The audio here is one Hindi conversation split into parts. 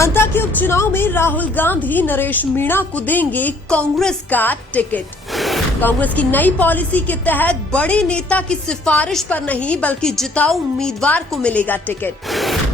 अंता के उपचुनाव में राहुल गांधी नरेश मीणा को देंगे कांग्रेस का टिकट। कांग्रेस की नई पॉलिसी के तहत बड़े नेता की सिफारिश पर नहीं बल्कि जिताऊ उम्मीदवार को मिलेगा टिकट।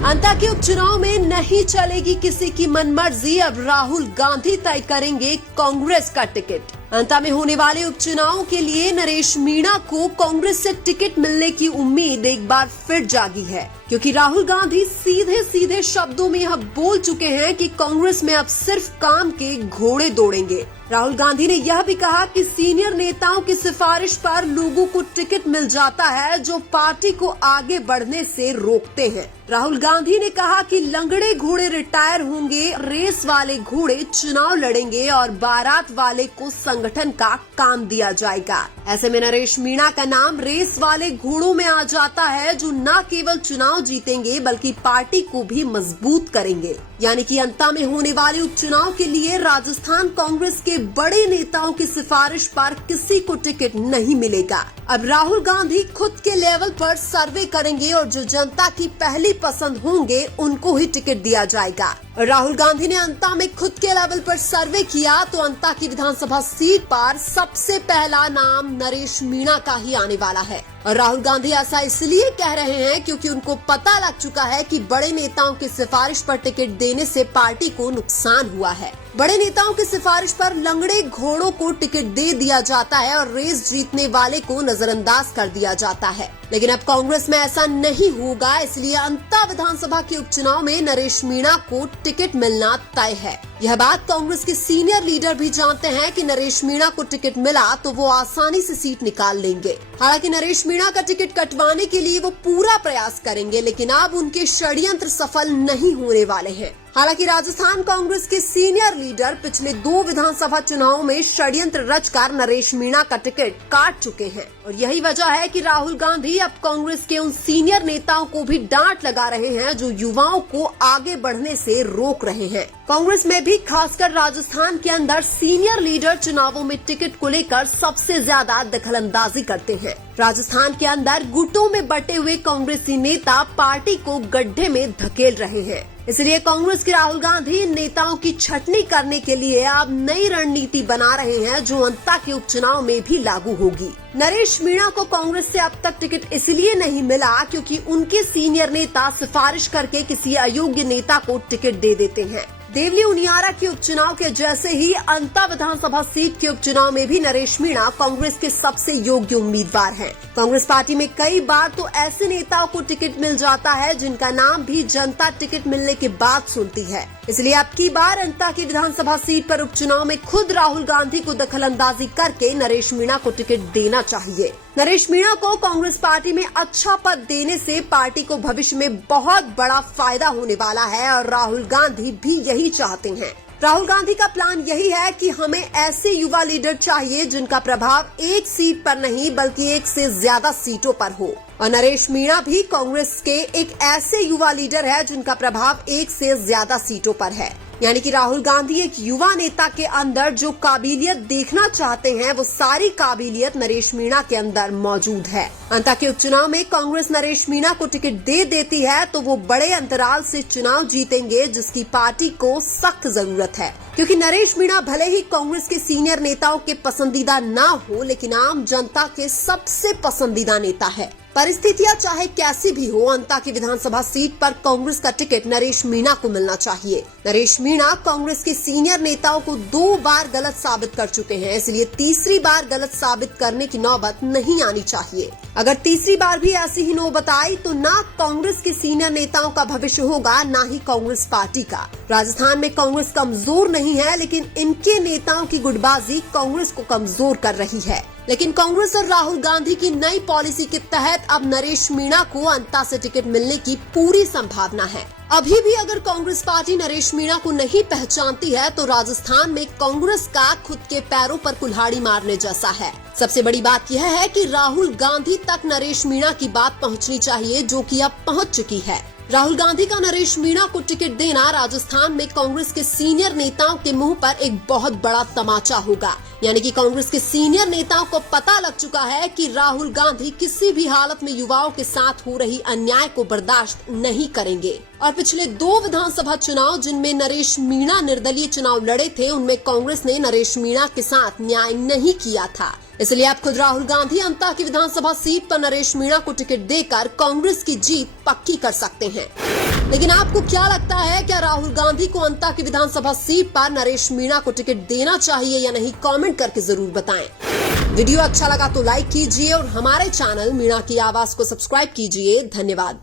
अंता के उपचुनाव में नहीं चलेगी किसी की मनमर्जी, अब राहुल गांधी तय करेंगे कांग्रेस का टिकट। अंता में होने वाले उपचुनाव के लिए नरेश मीणा को कांग्रेस से टिकट मिलने की उम्मीद एक बार फिर जागी है, क्योंकि राहुल गांधी सीधे सीधे शब्दों में यह बोल चुके हैं कि कांग्रेस में अब सिर्फ काम के घोड़े दौड़ेंगे। राहुल गांधी ने यह भी कहा कि सीनियर नेताओं की सिफारिश पर लोगों को टिकट मिल जाता है जो पार्टी को आगे बढ़ने से रोकते हैं। राहुल गांधी ने कहा कि लंगड़े घोड़े रिटायर होंगे, रेस वाले घोड़े चुनाव लड़ेंगे और बारात वाले को संगठन का काम दिया जाएगा। ऐसे में नरेश मीणा का नाम रेस वाले घोड़ों में आ जाता है, जो न केवल चुनाव जीतेंगे बल्कि पार्टी को भी मजबूत करेंगे। यानी कि अंता में होने वाले उपचुनाव के लिए राजस्थान कांग्रेस के बड़े नेताओं की सिफारिश पर किसी को टिकट नहीं मिलेगा। अब राहुल गांधी खुद के लेवल पर सर्वे करेंगे और जो जनता की पहली पसंद होंगे उनको ही टिकट दिया जाएगा। राहुल गांधी ने अंता में खुद के लेवल पर सर्वे किया तो अंता की विधानसभा सीट पर सबसे पहला नाम नरेश मीणा का ही आने वाला है। और राहुल गांधी ऐसा इसलिए कह रहे हैं क्योंकि उनको पता लग चुका है कि बड़े नेताओं की सिफारिश पर टिकट देने से पार्टी को नुकसान हुआ है। बड़े नेताओं की सिफारिश पर लंगड़े घोड़ों को टिकट दे दिया जाता है और रेस जीतने वाले को नजरअंदाज कर दिया जाता है। लेकिन अब कांग्रेस में ऐसा नहीं होगा, इसलिए अंता विधानसभा के उपचुनाव में नरेश मीणा को टिकट मिलना तय है। यह बात कांग्रेस के सीनियर लीडर भी जानते हैं कि नरेश मीणा को टिकट मिला तो वो आसानी से सीट निकाल लेंगे। हालांकि नरेश मीणा का टिकट कटवाने के लिए वो पूरा प्रयास करेंगे, लेकिन अब उनके षड्यंत्र सफल नहीं होने वाले हैं। हालांकि राजस्थान कांग्रेस के सीनियर लीडर पिछले 2 विधानसभा चुनावों में षड्यंत्र रचकर नरेश मीणा का टिकट काट चुके हैं और यही वजह है कि राहुल गांधी अब कांग्रेस के उन सीनियर नेताओं को भी डांट लगा रहे हैं जो युवाओं को आगे बढ़ने से रोक रहे हैं। कांग्रेस में भी खासकर राजस्थान के अंदर सीनियर लीडर चुनावों में टिकट को लेकर सबसे ज्यादा दखलंदाजी करते हैं। राजस्थान के अंदर गुटों में बटे हुए कांग्रेसी नेता पार्टी को गड्ढे में धकेल रहे हैं। इसलिए कांग्रेस के राहुल गांधी नेताओं की छटनी करने के लिए अब नई रणनीति बना रहे हैं जो अंता के उपचुनाव में भी लागू होगी। नरेश मीणा को कांग्रेस से अब तक टिकट इसलिए नहीं मिला क्योंकि उनके सीनियर नेता सिफारिश करके किसी अयोग्य नेता को टिकट दे देते हैं। देवली उनियारा के उपचुनाव के जैसे ही अंता विधानसभा सीट के उपचुनाव में भी नरेश मीणा कांग्रेस के सबसे योग्य उम्मीदवार हैं। कांग्रेस पार्टी में कई बार तो ऐसे नेताओं को टिकट मिल जाता है जिनका नाम भी जनता टिकट मिलने के बाद सुनती है। इसलिए अब की बार अंता की विधानसभा सीट पर उपचुनाव में खुद राहुल गांधी को दखलंदाजी करके नरेश मीणा को टिकट देना चाहिए। नरेश मीणा को कांग्रेस पार्टी में अच्छा पद देने से पार्टी को भविष्य में बहुत बड़ा फायदा होने वाला है और राहुल गांधी भी यही चाहते हैं। राहुल गांधी का प्लान यही है कि हमें ऐसे युवा लीडर चाहिए जिनका प्रभाव एक सीट पर नहीं बल्कि एक से ज्यादा सीटों पर हो। और नरेश मीणा भी कांग्रेस के एक ऐसे युवा लीडर है जिनका प्रभाव एक से ज्यादा सीटों पर है। यानी कि राहुल गांधी एक युवा नेता के अंदर जो काबिलियत देखना चाहते हैं वो सारी काबिलियत नरेश मीणा के अंदर मौजूद है। अंता के उपचुनाव में कांग्रेस नरेश मीणा को टिकट दे देती है तो वो बड़े अंतराल से चुनाव जीतेंगे जिसकी पार्टी को सख्त जरूरत है, क्योंकि नरेश मीणा भले ही कांग्रेस के सीनियर नेताओं के पसंदीदा ना हो लेकिन आम जनता के सबसे पसंदीदा नेता है। परिस्थितियां चाहे कैसी भी हो, अंता की विधानसभा सीट पर कांग्रेस का टिकट नरेश मीणा को मिलना चाहिए। नरेश मीणा कांग्रेस के सीनियर नेताओं को 2 बार गलत साबित कर चुके हैं, इसलिए तीसरी बार गलत साबित करने की नौबत नहीं आनी चाहिए। अगर तीसरी बार भी ऐसी ही नौबत आई तो ना कांग्रेस के सीनियर नेताओं का भविष्य होगा ना ही कांग्रेस पार्टी का। राजस्थान में कांग्रेस कमजोर नहीं है, लेकिन इनके नेताओं की गुटबाजी कांग्रेस को कमजोर कर रही है। लेकिन कांग्रेस और राहुल गांधी की नई पॉलिसी के तहत अब नरेश मीणा को अंता से टिकट मिलने की पूरी संभावना है। अभी भी अगर कांग्रेस पार्टी नरेश मीणा को नहीं पहचानती है तो राजस्थान में कांग्रेस का खुद के पैरों पर कुल्हाड़ी मारने जैसा है। सबसे बड़ी बात यह है कि राहुल गांधी तक नरेश मीणा की बात पहुंचनी चाहिए, जो कि अब पहुंच चुकी है। राहुल गांधी का नरेश मीणा को टिकट देना राजस्थान में कांग्रेस के सीनियर नेताओं के मुंह पर एक बहुत बड़ा तमाचा होगा। यानी कि कांग्रेस के सीनियर नेताओं को पता लग चुका है कि राहुल गांधी किसी भी हालत में युवाओं के साथ हो रही अन्याय को बर्दाश्त नहीं करेंगे। और पिछले 2 विधानसभा चुनाव जिनमें नरेश मीणा निर्दलीय चुनाव लड़े थे, उनमें कांग्रेस ने नरेश मीणा के साथ न्याय नहीं किया था। इसलिए अब खुद राहुल गांधी अंता की विधानसभा सीट पर नरेश मीणा को टिकट देकर कांग्रेस की जीत पक्की कर सकते हैं। लेकिन आपको क्या लगता है, क्या राहुल गांधी को अंता की विधानसभा सीट पर नरेश मीणा को टिकट देना चाहिए या नहीं? कमेंट करके जरूर बताएं। वीडियो अच्छा लगा तो लाइक कीजिए और हमारे चैनल मीणा की आवाज को सब्सक्राइब कीजिए। धन्यवाद।